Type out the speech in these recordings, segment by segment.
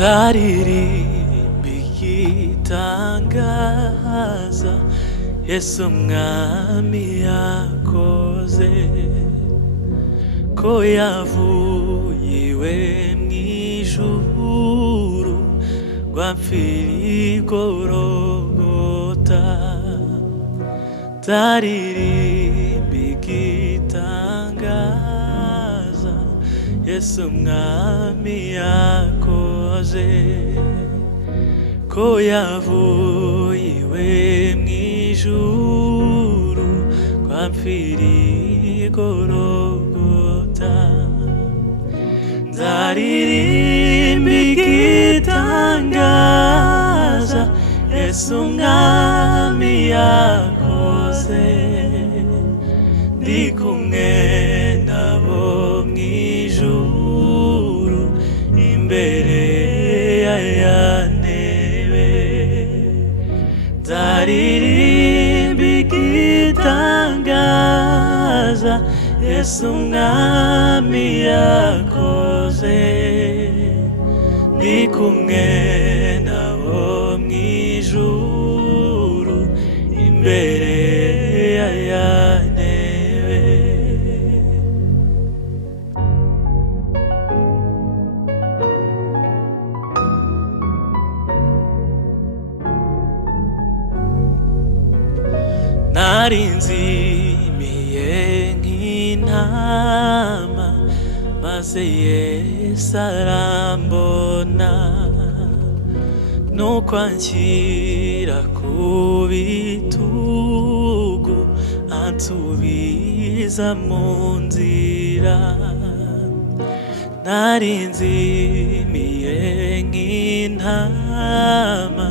NZARIRIMBA IGITANGAZA Yesu Umwami Yakoze ko yavuye iwe mw'ijuru rwapfiriye igorogota NZARIRIMBA IGITANGAZA Yesu Umwami Yakoze ko yavuye iwe mw'ijuru rwapfiriye igorogota NZARIRIMBA IGITANGAZA Yesu Umwami Yakoze ndi kumwe nabo mw'ijuru imbere ya ntebe NZARIRIMBA IGITANGAZA Yesu Umwami Yakoze ndi kumwe nabo mw'ijuru imbere ya ntebe nari nzimiye nk'intama maze Yesu arambona nuko anshyira ku bitugu ansubiza mu nzira nari nzimiye nk'intama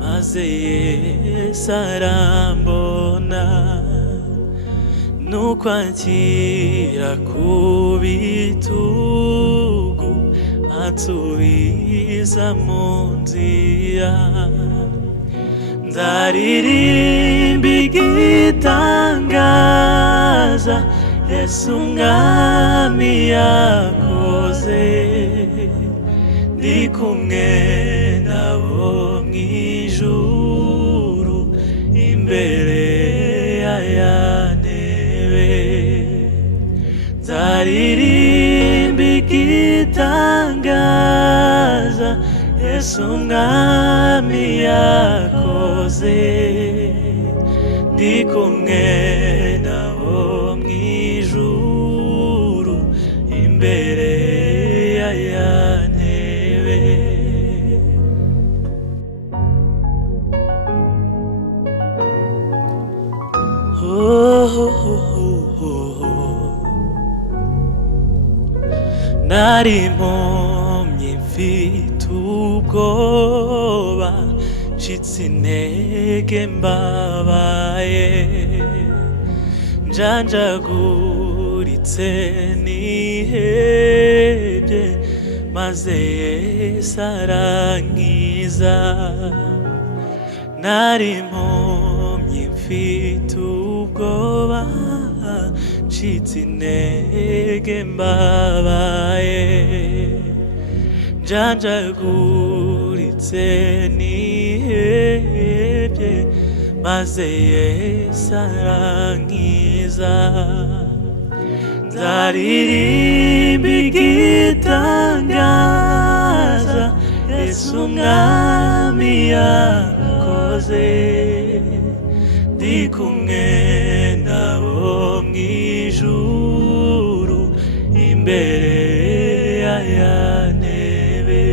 maze Yesu arambona nuko anshyira ku bitugu ansubiza mu nzira NZARIRIMBA IGITANGAZA Yesu Umwami Yakoze ndi kumwe nabo mw'ijuru imbere ya ntebe NZARIRIMBA IGITANGAZA Yesu Umwami Yakoze ndi kumwe nabo mw'ijuru imbere ya ntebe nari impumyi mfite ubwoba ncitse intege mbabaye njanjaguritse nihebye maze Yesu arankiza nari impumyi mfite ubwoba ncitse intege mbabaye njanjaguritse nihebye maze Yesu arankiza NZARIRIMBA IGITANGAZA Yesu Umwami Yakoze ndi kumwe nabo mw'ijuru imbere ya ntebe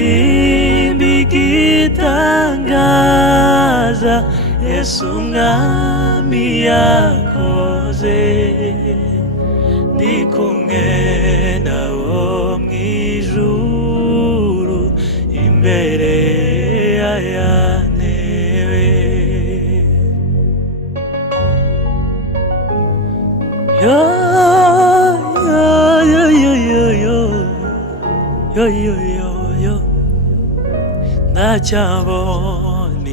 NZARIRIMBA IGITANGAZA Yesu Umwami Yakoze ndi kumwe nabo mw'ijuru imbere ya ntebe yo yo yo yo yo yo yo yo yo ndacyabona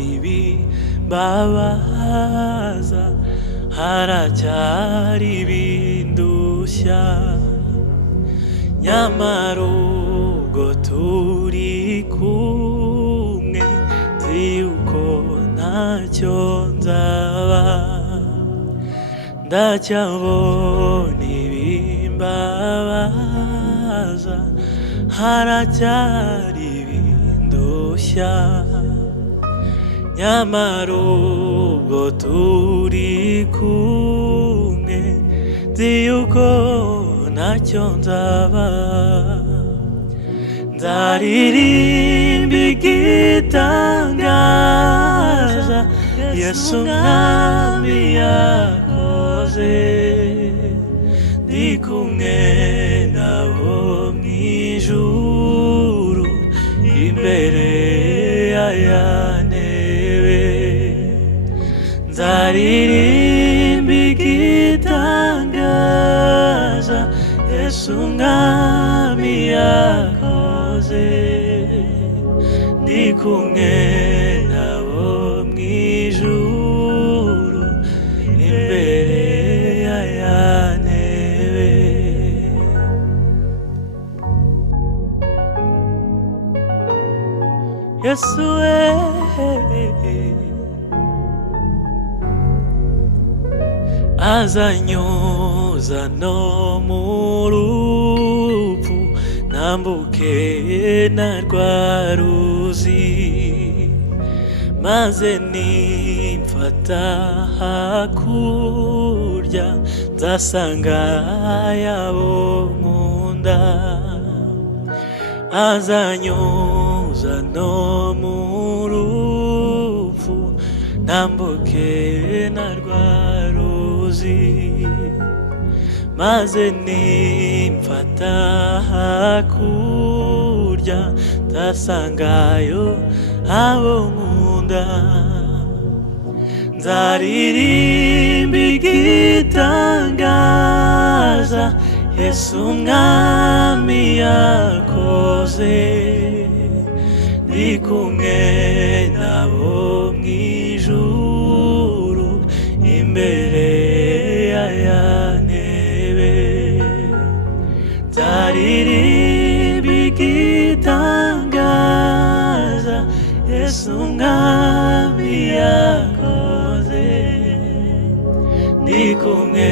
ibimbabaza haracyari ibindushya nyamara ubwo turi kumwe nzi yuko ntacyo nzaba ndacyabona ibimbabaza haracyari ibindushya nyamara ubwo turi kumwe nzi yuko ntacyo nzaba nzaririmba igitangaza Yesu Umwami yakoze ndi kumwe nabo mw'ijuru imbere y'aya ntebe nzaririmba igitangaza Yesu Umwami yakoze ndi kumwe nabo mw'ijuru imbere y'aya ntebe Yesu azanyuza no mu rupfu nambuke na rwa ruzi maze nimfata hakurya nzasanga yabo nkunda azanyuza no mu rupfu nambuke na rwa ruzi maze nimfata hakurya nzasangayo abo nkunda nzaririmba igitangaza Yesu Umwami yakoze ndi kumwe nabo mw'ijuru imbere y'aya ntebe nzaririmba igitangaza Yesu Umwami yakoze ndi kumwe